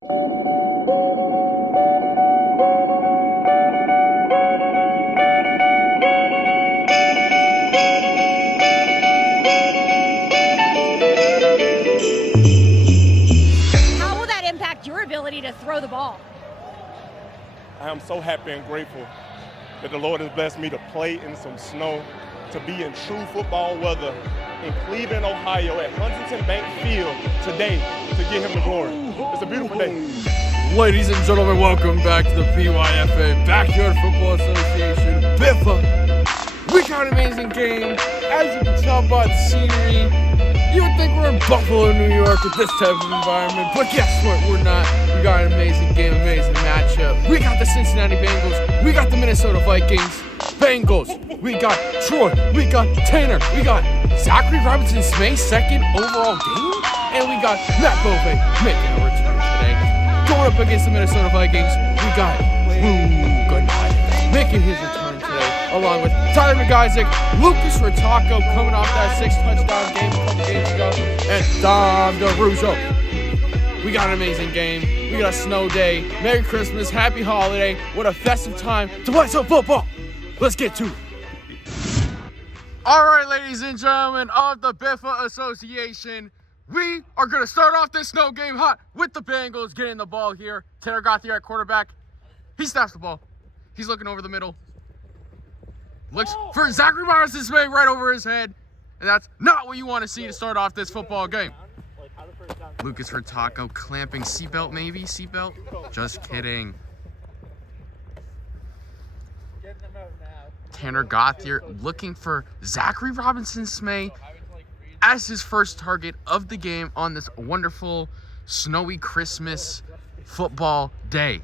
How will that impact your ability to throw the ball? I am so happy and grateful that the Lord has blessed me to play in some snow, to be in true football weather in Cleveland, Ohio at Huntington Bank Field today to give him the glory. It's a beautiful day. Ladies and gentlemen, welcome back to the BYFA Backyard Football Association BIFA. We got an amazing game. As you can tell by the scenery, you would think we're in Buffalo, New York with this type of environment, but guess what? We're not. We got an amazing game, amazing matchup. We got the Cincinnati Bengals. We got the Minnesota Vikings. Bengals. We got Troy. We got Tanner. We got Zachary Robinson-Smith's second overall game. And we got Matt Bove making a return today. Going up against the Minnesota Vikings, we got Goodnight making his return today, along with Tyler McIsaac, Lucas Rotacco coming off that 6-touchdown game a couple games ago, and Dom DeRusso. We got an amazing game. We got a snow day. Merry Christmas, happy holiday. What a festive time to play some football. Let's get to it. All right, ladies and gentlemen of the BIFA Association, we are going to start off this snow game hot with the Bengals getting the ball here. Tanner Gauthier at quarterback. He snaps the ball. He's looking over the middle. Looks for Zachary Robinson-Smith right over his head. And that's not what you want to see to start off this football game. Lucas Rotacco clamping seatbelt, maybe? Seatbelt? Just kidding. Tanner Gauthier looking for Zachary Robinson-Smith as his first target of the game on this wonderful snowy Christmas football day.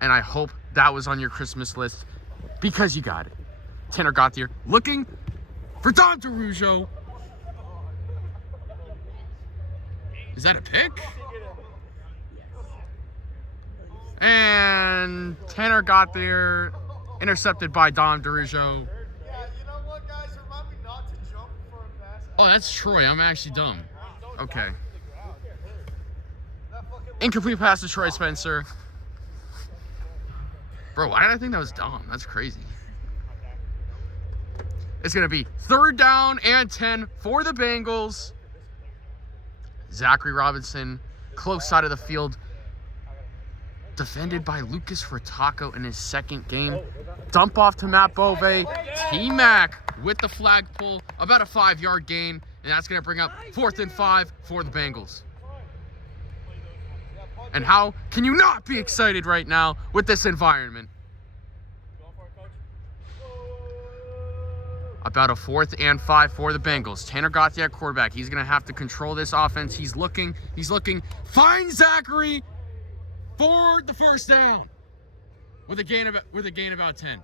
And I hope that was on your Christmas list because you got it. Tanner Gauthier looking for Dom DeRusso. Is that a pick? And Tanner Gauthier intercepted by Dom DeRusso. Oh, that's Troy. I'm actually dumb. Okay. Incomplete pass to Troy Spencer. Bro, why did I think that was Dom? That's crazy. It's going to be 3rd down and 10 for the Bengals. Zachary Robinson, close side of the field. Defended by Lucas Rotacco in his second game. Dump off to Matt Bove. T-Mac with the flag pull. About a 5-yard gain. And that's going to bring up 4th and 5 for the Bengals. And how can you not be excited right now with this environment? About a 4th and 5 for the Bengals. Tanner Gauthier at quarterback. He's going to have to control this offense. He's looking. Finds Zachary for the first down with a gain about 10.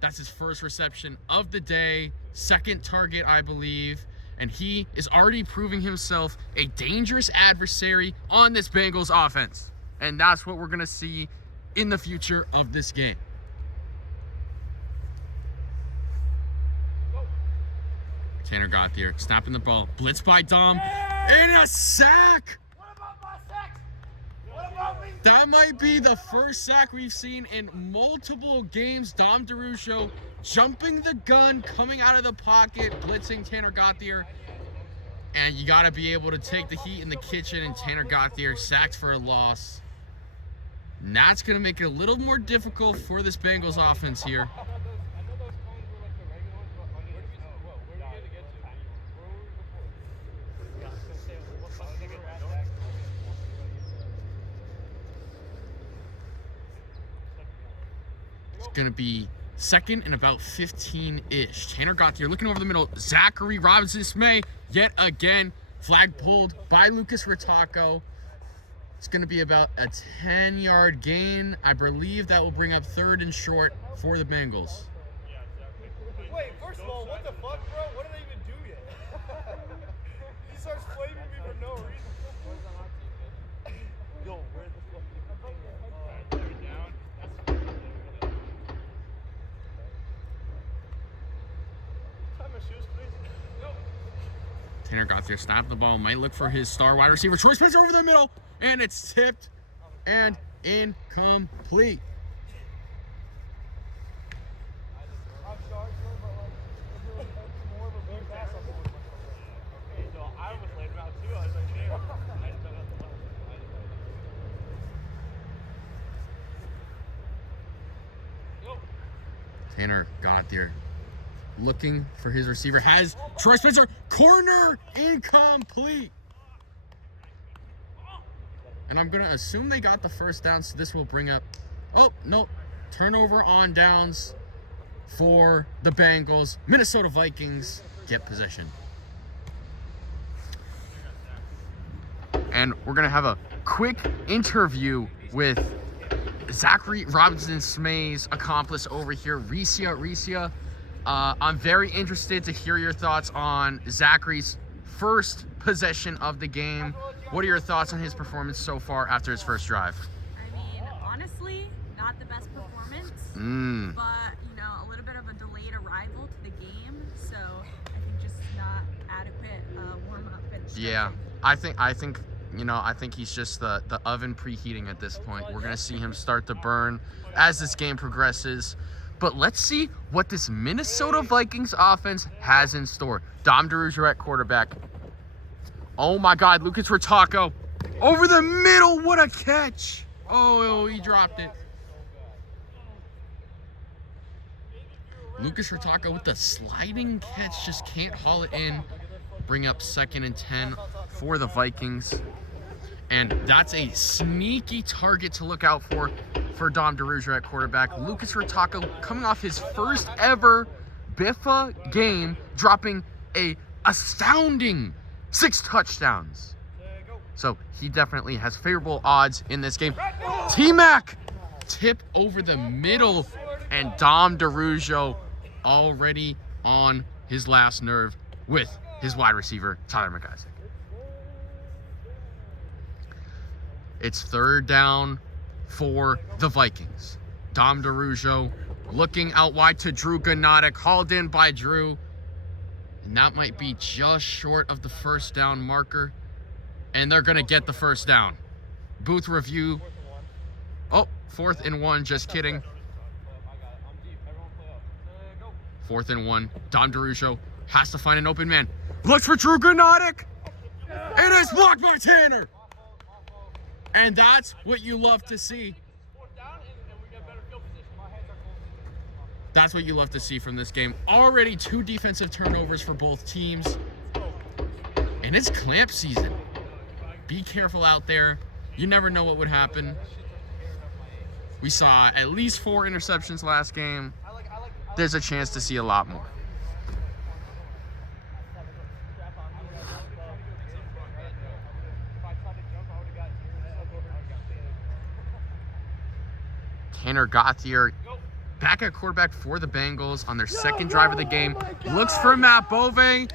That's his first reception of the day. Second target, I believe. And he is already proving himself a dangerous adversary on this Bengals offense. And that's what we're going to see in the future of this game. Tanner Gauthier snapping the ball. Blitz by Dom. And a sack! What about my sacks? What about me? That might be the first sack we've seen in multiple games. Dom DeRusso jumping the gun, coming out of the pocket, blitzing Tanner Gauthier. And you got to be able to take the heat in the kitchen, and Tanner Gauthier sacked for a loss. And that's going to make it a little more difficult for this Bengals offense here. Going to be second and about 15-ish. Tanner Gauthier looking over the middle. Zachary Robinson-Smith yet again. Flag pulled by Lucas Rotacco. It's going to be about a 10-yard gain. I believe that will bring up 3rd and short for the Bengals. Wait, first of all, what the fuck, bro? What did I even do yet? He starts flaming me for no reason. Yo, where's the fucking thing? Tanner Gauthier snapped the ball, might look for his star wide receiver. Troy Spencer over the middle, and it's tipped and incomplete. Tanner Gauthier looking for his receiver, has Troy Spencer, corner, incomplete. And I'm going to assume they got the first down, so this will bring up, oh, no, turnover on downs for the Bengals. Minnesota Vikings get possession. And we're going to have a quick interview with Zachary Robinson-Smay's accomplice over here, Ricia. I'm very interested to hear your thoughts on Zachary's first possession of the game. What are your thoughts on his performance so far after his first drive? I mean, honestly, not the best performance, but, you know, a little bit of a delayed arrival to the game, so I think just not adequate warm-up and stretching. Yeah, I think he's just the oven preheating at this point. We're going to see him start to burn as this game progresses. But let's see what this Minnesota Vikings offense has in store. Dom DeRuger at quarterback. Oh my God, Lucas Rataco over the middle. What a catch. Oh, he dropped it. Lucas Rataco with the sliding catch, just can't haul it in. Bring up 2nd and 10 for the Vikings. And that's a sneaky target to look out for Dom DeRuger at quarterback. Lucas Rataco coming off his first ever Biffa game, dropping a astounding 6 touchdowns. So he definitely has favorable odds in this game. T-Mac tip over the middle, and Dom DeRuger already on his last nerve with his wide receiver, Tyler McIsaac. It's 3rd down for the Vikings. Dom DeRuger looking out wide to Drew Gnotic, hauled in by Drew. And that might be just short of the first down marker. And they're going to get the first down. Booth review. Oh, 4th and 1, just kidding. 4th and 1. Dom DeRuger has to find an open man. Looks for Drew Gnotic. It is blocked by Tanner. And that's what you love to see. That's what you love to see from this game. Already 2 defensive turnovers for both teams. And it's clamp season. Be careful out there. You never know what would happen. We saw at least 4 interceptions last game. There's a chance to see a lot more. Tanner Gauthier back at quarterback for the Bengals on their 2nd drive of the game. Looks for Matt Bove, and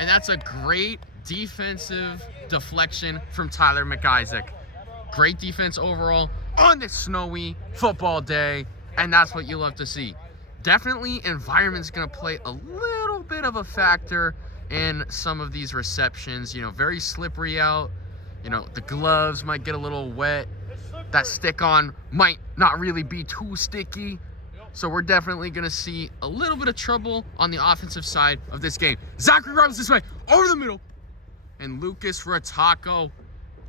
that's a great defensive deflection from Tyler McIsaac. Great defense overall on this snowy football day, and that's what you love to see. Definitely environment's going to play a little bit of a factor in some of these receptions. You know, very slippery out. You know, the gloves might get a little wet. That stick-on might not really be too sticky. So we're definitely going to see a little bit of trouble on the offensive side of this game. Zachary Robinson this way, over the middle. And Lucas Rataco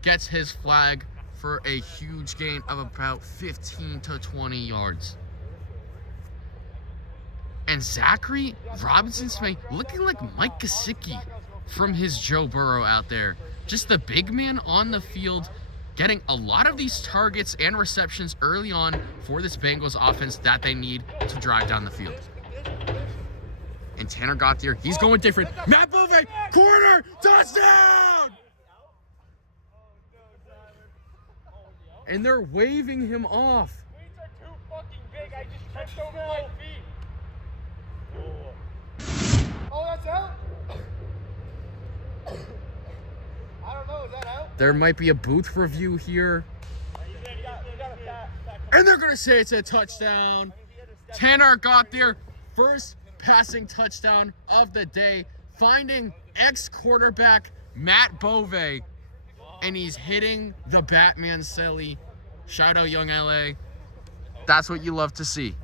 gets his flag for a huge gain of about 15 to 20 yards. And Zachary Robinson-Smith looking like Mike Gesicki from his Joe Burrow out there. Just the big man on the field, getting a lot of these targets and receptions early on for this Bengals offense that they need to drive down the field. And Tanner Gauthier, he's going different. Matt Bove, corner, touchdown! And they're waving him off. Weights are too fucking big. I just tripped over my feet. Oh, that's out? I don't know. Is that out? There might be a booth review here. And they're going to say it's a touchdown. Tanner Gauthier, first passing touchdown of the day, finding ex-quarterback Matt Bove, and he's hitting the Batman Selly. Shout out Young LA. That's what you love to see.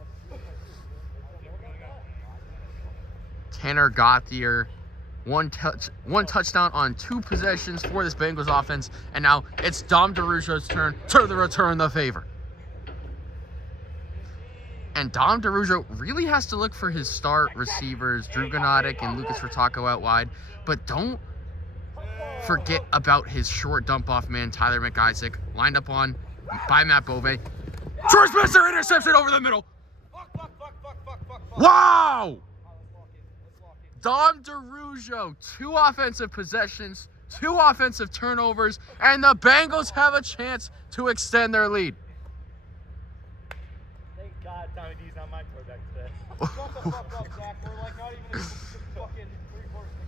Tanner Gauthier, one touchdown on 2 possessions for this Bengals offense, and now it's Dom DeRujo's turn to return the favor. And Dom DeRujo really has to look for his star receivers, Drew Gnotic and Lucas Furtado out wide, but don't forget about his short dump-off man, Tyler McIsaac, lined up on by Matt Bove. Troy Spencer interception over the middle. Wow! Dom DeRujo, 2 offensive possessions, 2 offensive turnovers, and the Bengals have a chance to extend their lead. Thank God Tommy D's not my quarterback today. Shut the fuck up, Zach. We're like not even in fucking 3/4 of the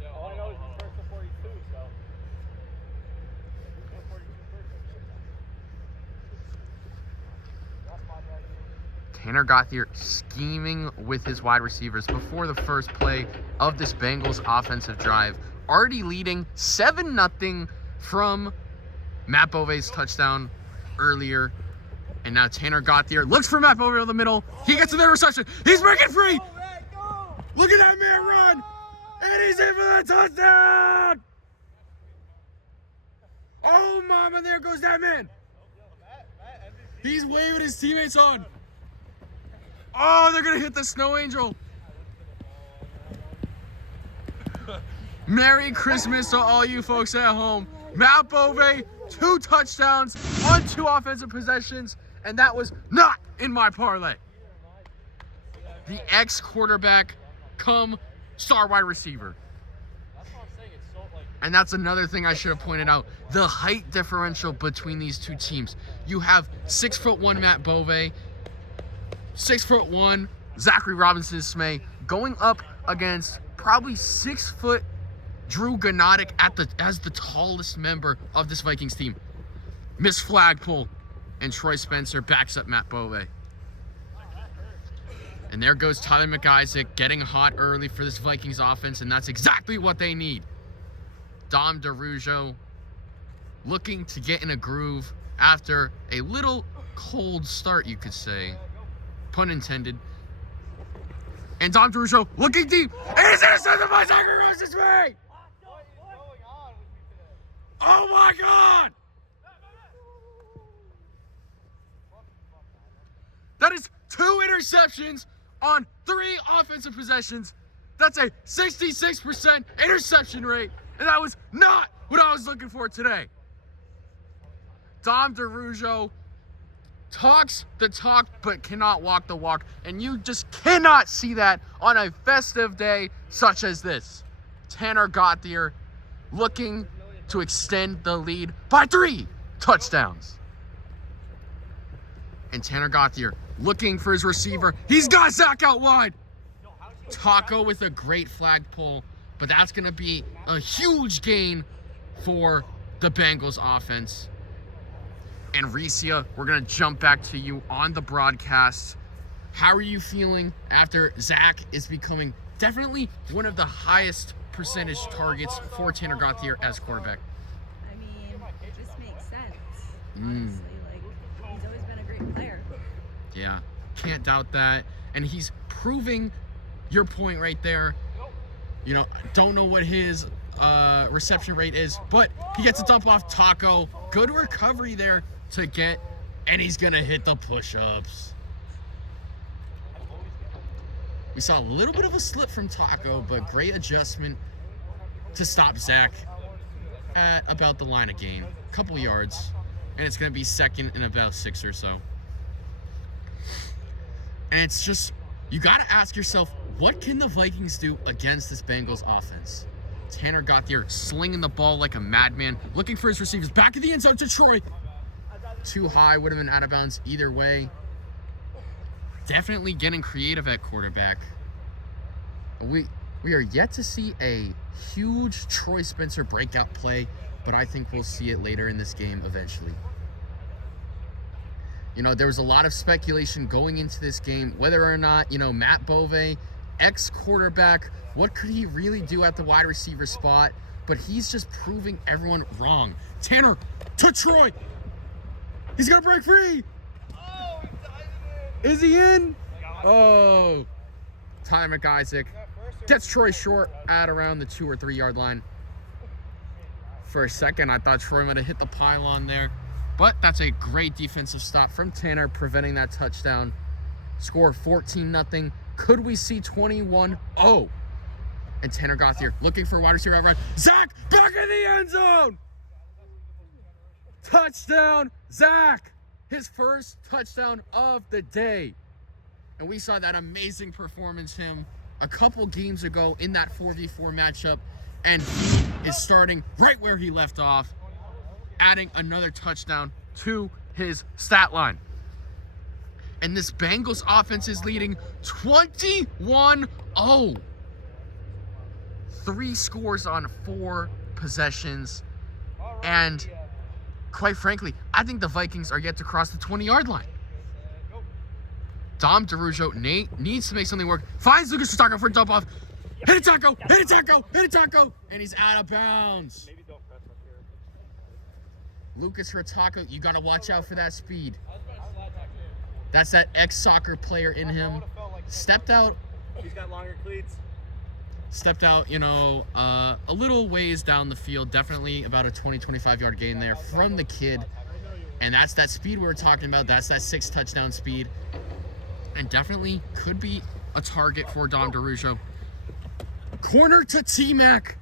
game. All I know is it's first to 42, so. That's my bad. Tanner Gauthier scheming with his wide receivers before the first play of this Bengals offensive drive, already leading 7-0 from Matt Bove's touchdown earlier. And now Tanner Gauthier looks for Matt Bove over the middle. He gets another reception. He's breaking free. Look at that man run. And he's in for the touchdown. Oh, mama, there goes that man. He's waving his teammates on. Oh, they're going to hit the snow angel. Merry Christmas to all you folks at home. Matt Bove, 2 touchdowns on 2 offensive possessions, and that was not in my parlay. The ex-quarterback come star wide receiver. And that's another thing I should have pointed out. The height differential between these 2 teams. You have 6'1" Matt Bove, 6'1" Zachary Robinson-Smay going up against probably 6 foot Drew Gnotic as the tallest member of this Vikings team. Miss Flagpole and Troy Spencer backs up Matt Bove. And there goes Tyler McIsaac getting hot early for this Vikings offense, and that's exactly what they need. Dom DeRujo looking to get in a groove after a little cold start, you could say. Pun intended. And Dom DeRujo looking deep. And it's intercepted by Zachary Robinson-Smay! Oh my God! That is 2 interceptions on 3 offensive possessions. That's a 66% interception rate, and that was not what I was looking for today. Dom DeRujo talks the talk but cannot walk the walk, and you just cannot see that on a festive day such as this. Tanner Gauthier looking to extend the lead by 3 touchdowns. And Tanner Gauthier looking for his receiver. He's got Zach out wide. Taco with a great flagpole, but that's going to be a huge gain for the Bengals offense. And Ricia, we're going to jump back to you on the broadcast. How are you feeling after Zach is becoming definitely one of the highest percentage targets for Tanner Gauthier as quarterback? I mean, it just makes sense, honestly. Like, he's always been a great player. Yeah, can't doubt that. And he's proving your point right there. You know, don't know what his reception rate is, but he gets a dump off Taco. Good recovery there to get, and he's going to hit the push-ups. We saw a little bit of a slip from Taco, but great adjustment to stop Zach at about the line of gain. A couple yards, and it's going to be second and about 6 or so. And it's just, you got to ask yourself, what can the Vikings do against this Bengals offense? Tanner Gauthier slinging the ball like a madman, looking for his receivers. Back of the end zone to Troy. Too high, would have been out of bounds either way. Definitely getting creative at quarterback. We are yet to see a huge Troy Spencer breakout play, but I think we'll see it later in this game eventually. You know, there was a lot of speculation going into this game, whether or not, you know, Matt Bove ex-quarterback. What could he really do at the wide receiver spot? But he's just proving everyone wrong. Tanner to Troy. He's going to break free. Oh, he dived Is he in? Oh. Ty McIsaac gets Troy short at around the 2 or 3 yard line. For a second, I thought Troy might have hit the pylon there. But that's a great defensive stop from Tanner, preventing that touchdown. Score 14-0. Could we see 21-0? And Tanner Gauthier looking for a wide receiver outright. Zach back in the end zone. Touchdown, Zach. His first touchdown of the day. And we saw that amazing performance him a couple games ago in that 4v4 matchup. And he is starting right where he left off, adding another touchdown to his stat line. And this Bengals offense is leading 21-0. 3 scores on 4 possessions. And quite frankly, I think the Vikings are yet to cross the 20-yard line. Dom DeRujo needs to make something work. Finds Lucas Rotacco for a dump off. Hit a taco, hit a taco, hit a taco. And he's out of bounds. Lucas Rotacco, you got to watch out for that speed. That's that ex-soccer player in him. Stepped out. He's got longer cleats. Stepped out, a little ways down the field. Definitely about a 20-25 yard gain there from the kid. And that's that speed we were talking about. That's that 6 touchdown speed. And definitely could be a target for Dom DeRujo. Corner to T-Mac.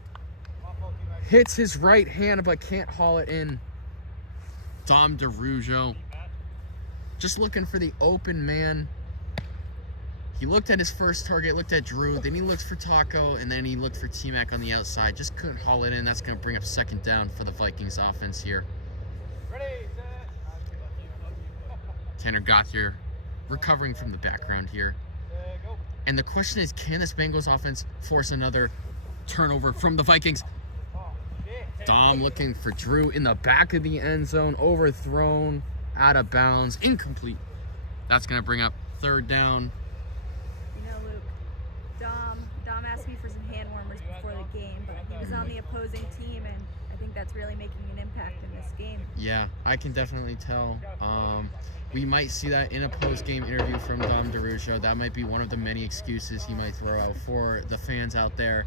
Hits his right hand but can't haul it in. Dom DeRujo just looking for the open man. He looked at his first target, looked at Drew, then he looked for Taco, and then he looked for T-Mac on the outside. Just couldn't haul it in. That's going to bring up 2nd down for the Vikings offense here. Tanner Gauthier recovering from the background here. And the question is, can this Bengals offense force another turnover from the Vikings? Dom looking for Drew in the back of the end zone, overthrown, out of bounds, incomplete. That's going to bring up 3rd down. Luke, Dom asked me for some hand warmers before the game, but he was on the opposing team, and I think that's really making an impact in this game. Yeah, I can definitely tell. We might see that in a post-game interview from Dom DeRujo. That might be one of the many excuses he might throw out for the fans out there.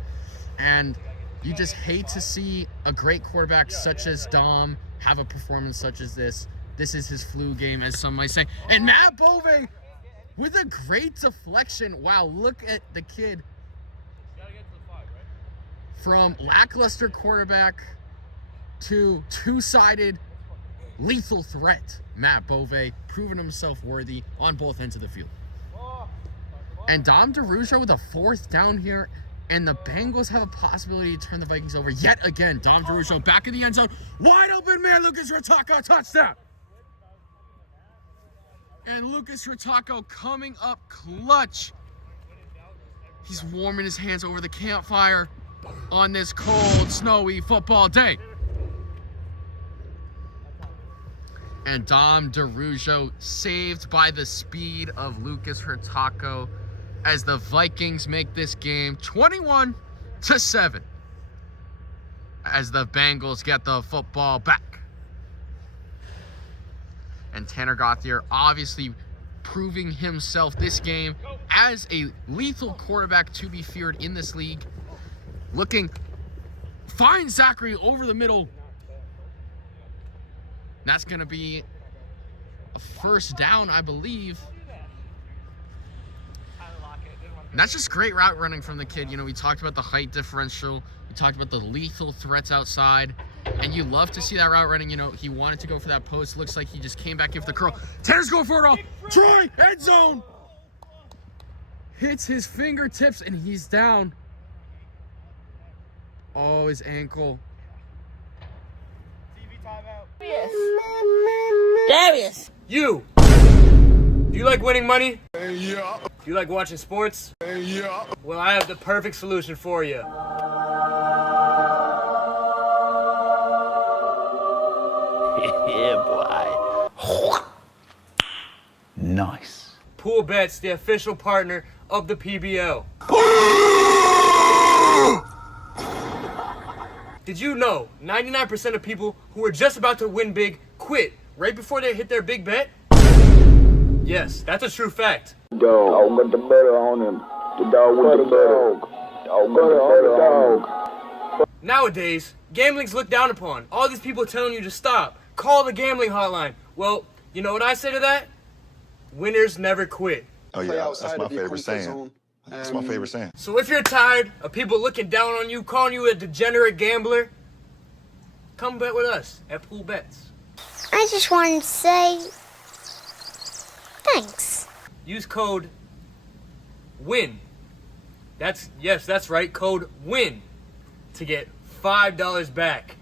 And you just hate to see a great quarterback such as Dom have a performance such as this. This is his flu game, as some might say. And Matt Bove with a great deflection. Wow, look at the kid. From lackluster quarterback to two-sided lethal threat. Matt Bove proving himself worthy on both ends of the field. And Dom DeRujo with a 4th down here. And the Bengals have a possibility to turn the Vikings over yet again. Dom DeRujo back in the end zone. Wide open man, Lucas Rotacco, touchdown. And Lucas Rotacco coming up clutch. He's warming his hands over the campfire on this cold, snowy football day. And Dom DeRujo saved by the speed of Lucas Rotacco as the Vikings make this game 21-7 as the Bengals get the football back. And Tanner Gauthier obviously proving himself this game as a lethal quarterback to be feared in this league. Finds Zachary over the middle. That's going to be a 1st down, I believe. And that's just great route running from the kid. We talked about the height differential. We talked about the lethal threats outside. And you love to see that route running. He wanted to go for that post. Looks like he just came back in for the curl. Tanner's going for it all. Troy, end zone. Hits his fingertips, and he's down. Oh, his ankle. TV timeout. Darius. You. Do you like winning money? Yeah. Do you like watching sports? Yeah. Well, I have the perfect solution for you. Yeah, boy. Nice. Pool Bet's the official partner of the PBO. Pool Did you know 99% of people who are just about to win big quit right before they hit their big bet? Yes, that's a true fact. Dog with the butter on him. The dog with the butter. Dog with the butter on him. Nowadays, gambling's looked down upon. All these people telling you to stop. Call the gambling hotline. Well, you know what I say to that? Winners never quit. Oh yeah, that's my favorite saying. That's my favorite saying. So if you're tired of people looking down on you, calling you a degenerate gambler, come bet with us at Pool Bets. I just wanted to say thanks. Use code WIN. That's right, code WIN to get $5 back.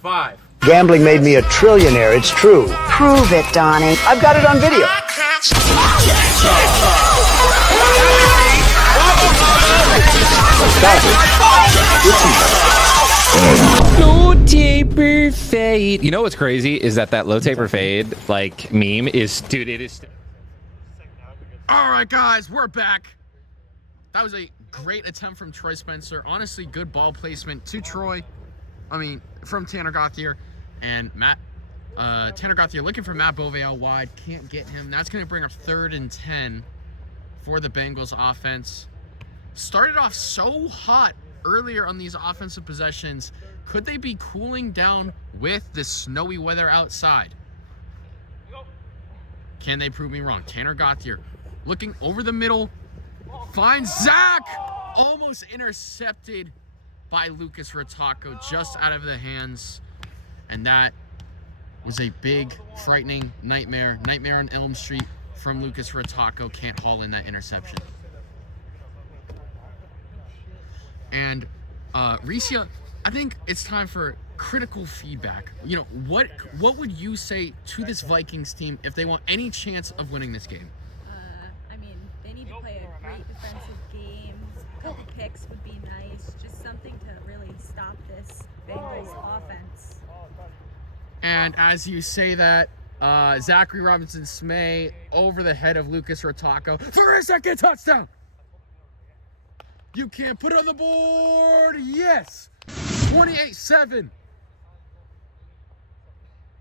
5. Gambling made me a trillionaire, it's true. Prove it, Donnie. I've got it on video. Low taper fade. You know what's crazy is that low taper fade like meme is, dude, it is. All right, guys, we're back. That was a great attempt from Troy Spencer. Honestly, good ball placement to Troy. From Tanner Gauthier and Matt. Tanner Gauthier looking for Matt Bove out wide. Can't get him. That's going to bring up 3rd and 10 for the Bengals offense. Started off so hot earlier on these offensive possessions. Could they be cooling down with the snowy weather outside? Can they prove me wrong? Tanner Gauthier looking over the middle. Finds Zach. Almost intercepted by Lucas Rotacco, just out of the hands. And that was a big, frightening nightmare. Nightmare on Elm Street from Lucas Rotacco. Can't haul in that interception. And Ricia, I think it's time for critical feedback. You know, what would you say to this Vikings team if they want any chance of winning this game? They need to play a great defensive game. A couple picks would be nice. Just something to really stop this Bengals offense. And as you say that, Zachary Robinson-Smay over the head of Lucas Rotacco for a second touchdown. You can't put it on the board. Yes. 28-7.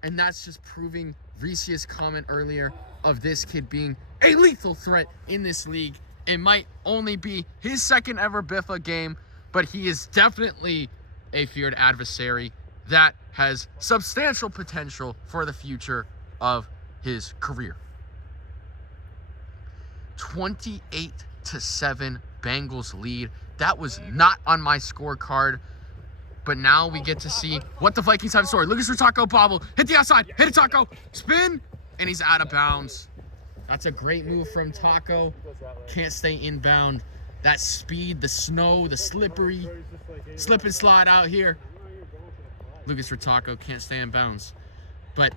And that's just proving Ricia's comment earlier of this kid being a lethal threat in this league. It might only be his second ever Biffa game, but he is definitely a feared adversary that has substantial potential for the future of his career. 28-7 Bengals lead. That was not on my scorecard, but now we get to see what the Vikings have in store. Lucas Rotacco bobble, hit the outside, hit a Taco, spin, and he's out of bounds. That's a great move from Taco. Can't stay inbound. That speed, the snow, the slippery, slip and slide out here. Lucas Rotacco can't stay in bounds. But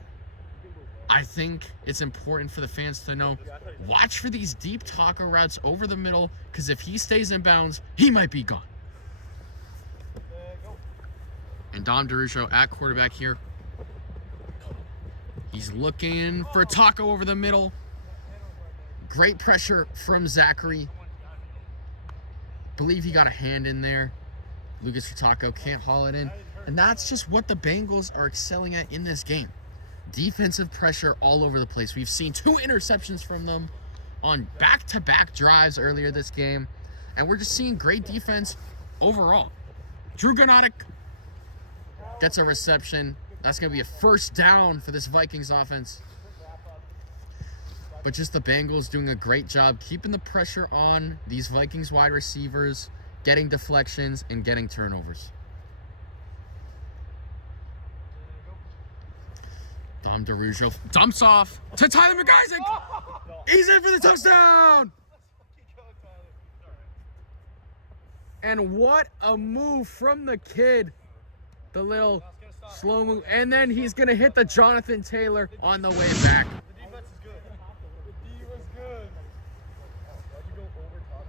I think it's important for the fans to know, watch for these deep Taco routes over the middle, because if he stays in bounds, he might be gone. And Dom DeRusso at quarterback here. He's looking for Taco over the middle. Great pressure from Zachary. Believe he got a hand in there. Lucas Rotacco can't haul it in. And that's just what the Bengals are excelling at in this game. Defensive pressure all over the place. We've seen 2 interceptions from them on back-to-back drives earlier this game. And we're just seeing great defense overall. Drew Gnotic gets a reception. That's going to be a first down for this Vikings offense. But just the Bengals doing a great job keeping the pressure on these Vikings wide receivers, getting deflections, and getting turnovers. Dom DeRusso dumps off to Tyler McIsaac. He's in for the touchdown. And what a move from the kid. The little slow move. And then he's going to hit the Jonathan Taylor on the way back. The defense is good. The D was good. Why'd you go over top?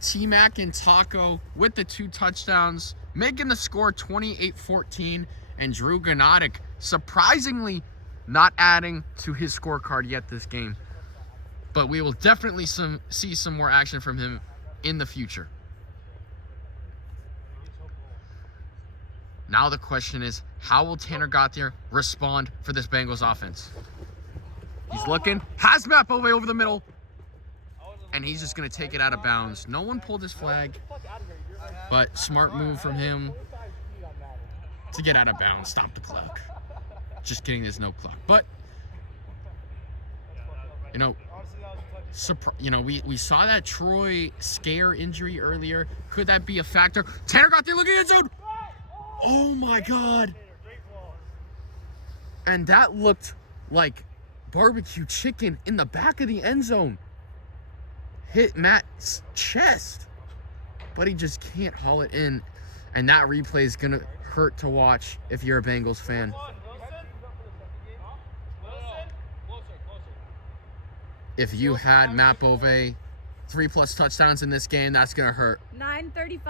T-Mac and Taco with the 2 touchdowns, making the score 28-14. And Drew Gnotic surprisingly not adding to his scorecard yet this game. but we will definitely see some more action from him in the future. Now the question is, how will Tanner Gauthier respond for this Bengals offense? He's looking, has Matt Bove over the middle, and he's just going to take it out of bounds. No one pulled his flag, but smart move from him to get out of bounds, stop the clock. Just kidding, there's no clock. But, you know, we saw that Troy scare injury earlier. Could that be a factor? Tanner Gauthier looking at zone. Oh my God. And that looked like barbecue chicken in the back of the end zone. Hit Matt's chest, but he just can't haul it in. And that replay is going to hurt to watch if you're a Bengals fan. If you had Matt Bove 3+ touchdowns in this game, that's going to hurt. 9:35. Thank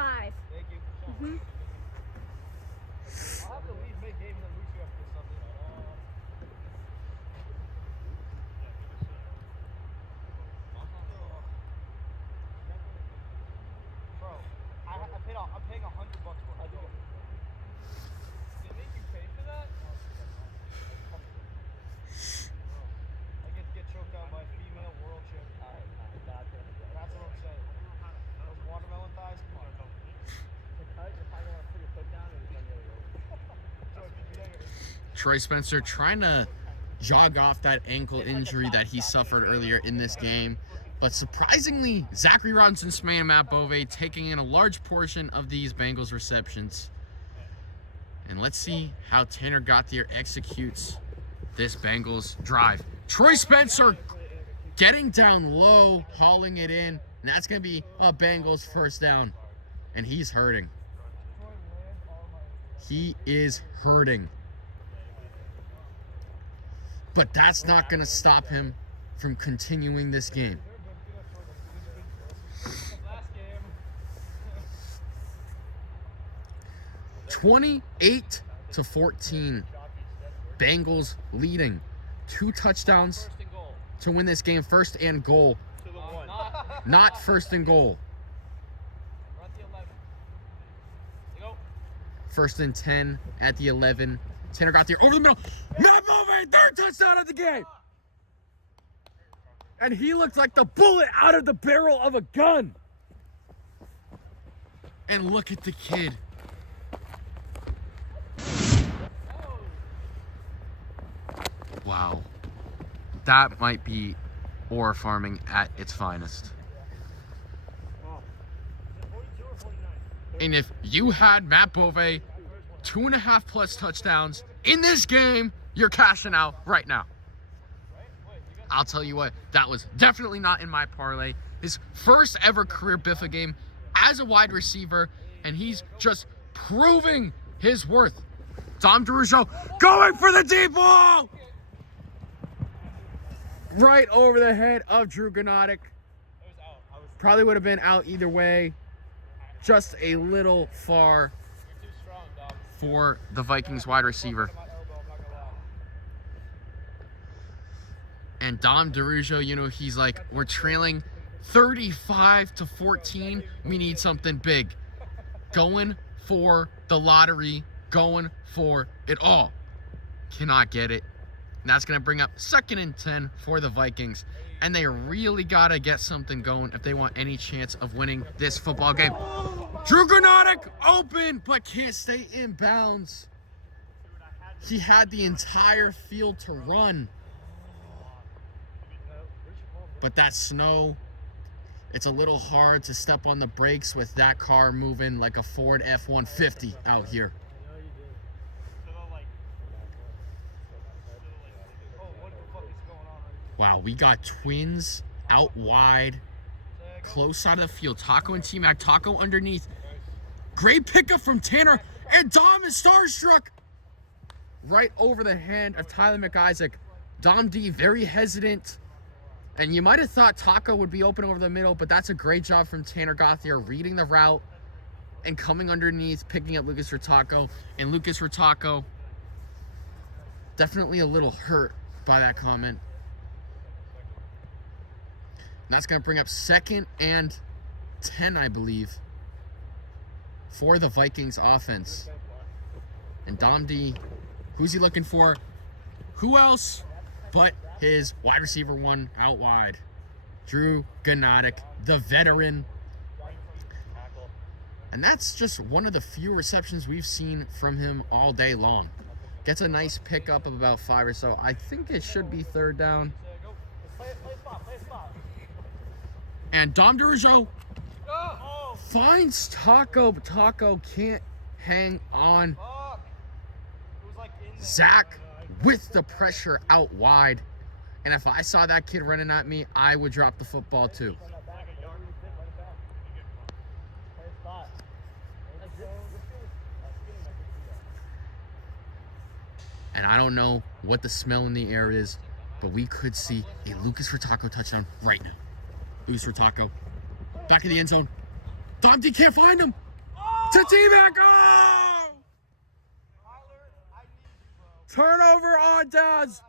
you. Mm-hmm. I'll have to leave mid-game and then lose you after something. Bro, I'm paying $100 for it. Did they make you pay for that? I get choked out by a female world champion. That's what I'm saying. Those watermelon thighs, come on. Troy Spencer trying to jog off that ankle injury that he suffered earlier in this game. But surprisingly, Zachary Robinson's man, Matt Bove, taking in a large portion of these Bengals receptions. And let's see how Tanner Gauthier executes this Bengals drive. Troy Spencer getting down low, hauling it in. And that's going to be a Bengals first down. And he's hurting. He is hurting. But that's not going to stop him from continuing this game. (28-14). Bengals leading. 2 touchdowns to win this game. First and goal. Not first and goal. First and 10 at the 11. Tanner Gauthier over the middle. Matt Bove, 3rd touchdown of the game. And he looked like the bullet out of the barrel of a gun. And look at the kid. Wow. That might be ore farming at its finest. And if you had Matt Bove 2.5+ touchdowns in this game, you're cashing out right now. I'll tell you what, that was definitely not in my parlay. His first ever career Biffa game as a wide receiver, and he's just proving his worth. Dom DeRusso going for the deep ball! Right over the head of Drew Gnotic. Probably would have been out either way. Just a little far for the Vikings wide receiver. And Dom DeRusso, you know, he's like, we're trailing 35-14. We need something big. Going for the lottery, going for it all. Cannot get it. And that's going to bring up 2nd and 10 for the Vikings. And they really got to get something going if they want any chance of winning this football game. Drew Gnotic open, but can't stay in bounds. He had the entire field to run. But that snow, it's a little hard to step on the brakes with that car moving like a Ford F-150 out here. Wow, we got twins out wide, close side of the field. Taco and T-Mac, Taco underneath. Great pickup from Tanner, and Dom is starstruck. Right over the hand of Tyler McIsaac. Dom D very hesitant. And you might have thought Taco would be open over the middle, but that's a great job from Tanner Gauthier, reading the route and coming underneath, picking up Lucas Rataco. And Lucas Rataco, definitely a little hurt by that comment. That's going to bring up 2nd and 10, I believe, for the Vikings offense. And Dom D, who's he looking for? Who else but his wide receiver one out wide? Drew Gnotic, the veteran. And that's just one of the few receptions we've seen from him all day long. Gets a nice pickup of about 5 or so. I think it should be 3rd down. And Dom DeRujo finds Taco, but Taco can't hang on. Zach with the pressure out wide. And if I saw that kid running at me, I would drop the football too. And I don't know what the smell in the air is, but we could see a Lucas Furtaco touchdown right now. Lucas Furtaco, back in the end zone. Dom D can't find him. To T-Mac. Oh! Turnover on downs.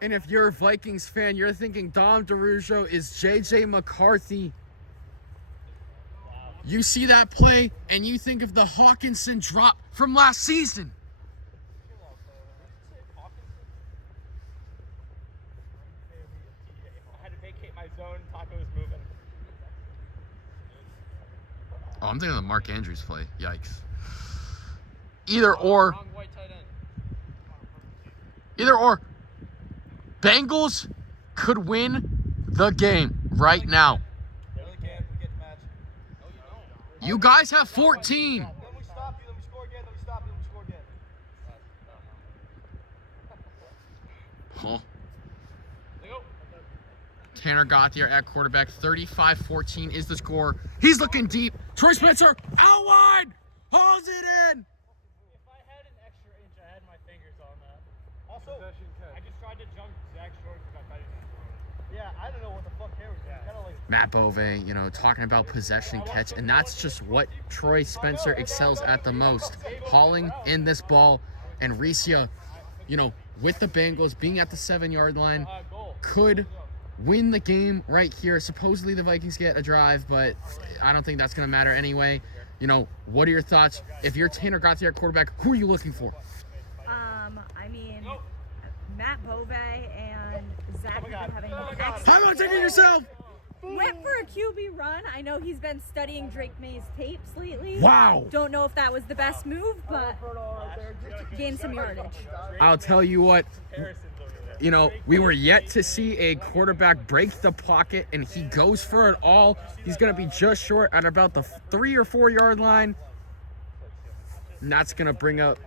And if you're a Vikings fan, you're thinking Dom DeRujo is JJ McCarthy. You see that play, and you think of the Hawkinson drop from last season. I had to vacate my zone. Taco was moving. Oh, I'm thinking of the Mark Andrews play. Yikes. Either or. Bengals could win the game right now. You guys have 14. Then we stop you, then we score again, then we stop you, then we score again. Huh. Tanner Gauthier at quarterback. 35-14 is the score. He's looking deep. Troy Spencer out wide. Holds it in. If I had an extra inch, I had my fingers on that. Also, I just tried to jump Zach short because I thought he was going to. Yeah, I don't know what the fuck there was. Kind of like Matt Bove, talking about possession catch, and that's just what Troy Spencer excels at the most. Hauling in this ball, and Risia, with the Bengals being at the 7-yard line, could win the game right here. Supposedly the Vikings get a drive, but I don't think that's going to matter anyway. What are your thoughts? If you're Tanner Gauthier at quarterback, who are you looking for? I mean, Matt Bove and Zach have been having an excellent. How about taking yourself? Went for a QB run. I know he's been studying Drake May's tapes lately. Wow. Don't know if that was the best move, but gained some yardage. I'll tell you what, we were yet to see a quarterback break the pocket, and he goes for it all. He's going to be just short at about the 3 or 4 yard line. And that's going to bring up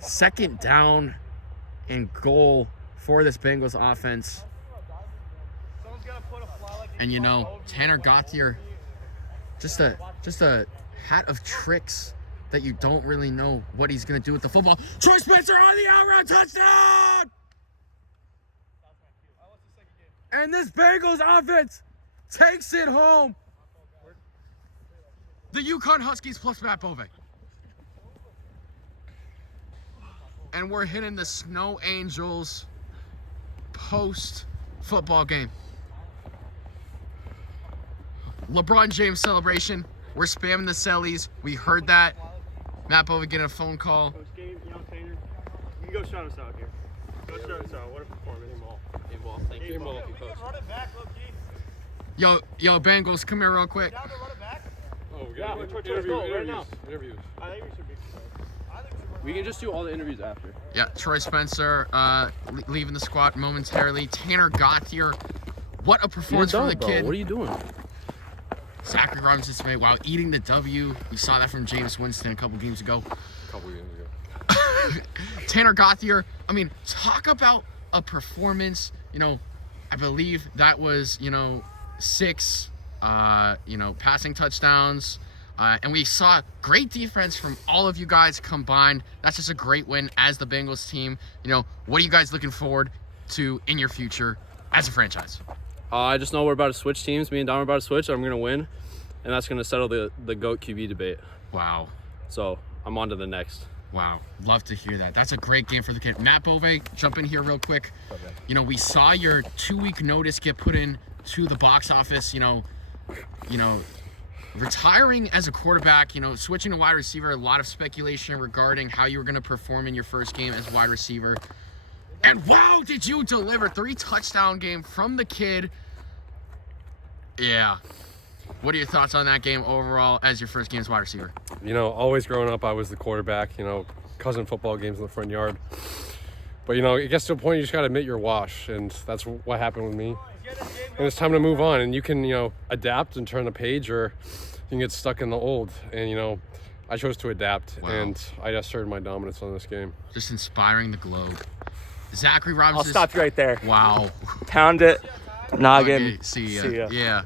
2nd down and goal for this Bengals offense. And Tanner Gauthier, just a hat of tricks that you don't really know what he's gonna do with the football. Troy Spencer on the out-route touchdown! And this Bengals offense takes it home. The Yukon Huskies plus Matt Bove. And we're hitting the Snow Angels post-football game. LeBron James celebration. We're spamming the cellies. We heard that. Matt Bove getting a phone call. Coach Game, Taylor. You can go shout us out here. Go shout us out. What a performance. Game ball. Thank you. Run it back, low key. Yo, Bengals, come here real quick. Down to run it back. Oh, we Yeah, got interviews right now. Interviews. I think we should be. We can just do all the interviews after. Yeah, Troy Spencer leaving the squad momentarily. Tanner Gauthier, what a performance from the kid. What are you doing? Zachary Robinson made while eating the W. We saw that from James Winston a couple games ago. Tanner Gauthier, talk about a performance. I believe that was, 6, passing touchdowns. And we saw great defense from all of you guys combined. That's just a great win as the Bengals team. What are you guys looking forward to in your future as a franchise? I just know we're about to switch teams. Me and Don are about to switch. I'm going to win, and that's going to settle the GOAT QB debate. Wow. So I'm on to the next. Wow, love to hear that. That's a great game for the kid. Matt Bove, jump in here real quick. You know, we saw your 2-week notice get put in to the box office. You know, retiring as a quarterback. You know, switching to wide receiver. A lot of speculation regarding how you were going to perform in your first game as wide receiver. And wow, did you deliver 3-touchdown game from the kid? Yeah. What are your thoughts on that game overall as your first game as wide receiver? You know, always growing up, I was the quarterback, you know, cousin football games in the front yard. But, you know, it gets to a point you just got to admit your wash, and that's what happened with me. And it's time to move on, and you can, you know, adapt and turn the page, or you can get stuck in the old. And, you know, I chose to adapt, and I asserted my dominance on this game. Just inspiring the globe. Zachary Robinson. I'll stop you right there. Wow. Pound it. Noggin. Okay, see ya. Yeah.